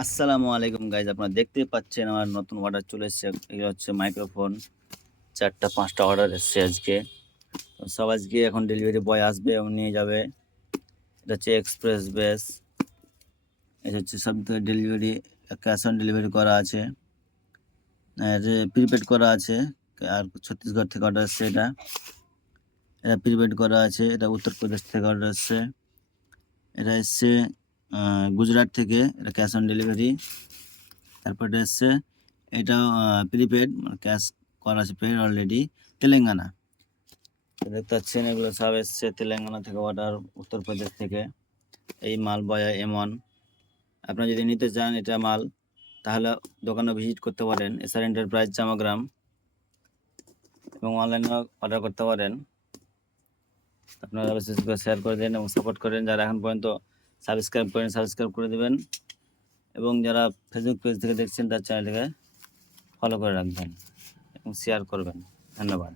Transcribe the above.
আসসালামু আলাইকুম গাইজ, আপনারা দেখতে পাচ্ছেন আমার নতুন অর্ডার চলে এসেছে। এগুলো হচ্ছে মাইক্রোফোন, 4টা 5টা অর্ডার এসছে আজকে। তো সব আজকে এখন ডেলিভারি বয় আসবে এবং নিয়ে যাবে। এটা হচ্ছে এক্সপ্রেস বেস। এটা হচ্ছে সব থেকে ডেলিভারি, ক্যাশ অন ডেলিভারি করা আছে, প্রিপেড করা আছে। আর ছত্তিশগড় থেকে অর্ডার এসছে। এটা প্রিপেড করা আছে। এটা উত্তরপ্রদেশ থেকে অর্ডার এসছে। এটা এসছে গুজরাট থেকে। এটা ক্যাশ অন ডেলিভারি। তারপরে এসছে এটাও প্রিপেড, মানে ক্যাশ করা আছে, পেড অলরেডি, তেলেঙ্গানা। দেখতে পাচ্ছেন এগুলো সব এসছে তেলেঙ্গানা থেকে অর্ডার, উত্তরপ্রদেশ থেকে। এই মাল বয়া এমন। আপনারা যদি নিতে চান এটা মাল, তাহলে দোকানে ভিজিট করতে পারেন, এসআর এন্টারপ্রাইজ জামাগ্রাম, এবং অনলাইনে অর্ডার করতে পারেন। আপনারা বিশেষ করে শেয়ার করে দেন এবং সাপোর্ট করেন। যারা এখন পর্যন্ত সাবস্ক্রাইব করেন, সাবস্ক্রাইব করে দেবেন, এবং যারা ফেসবুক পেজ থেকে দেখছেন তার চ্যানেলটিকে ফলো করে রাখবেন এবং শেয়ার করবেন। ধন্যবাদ।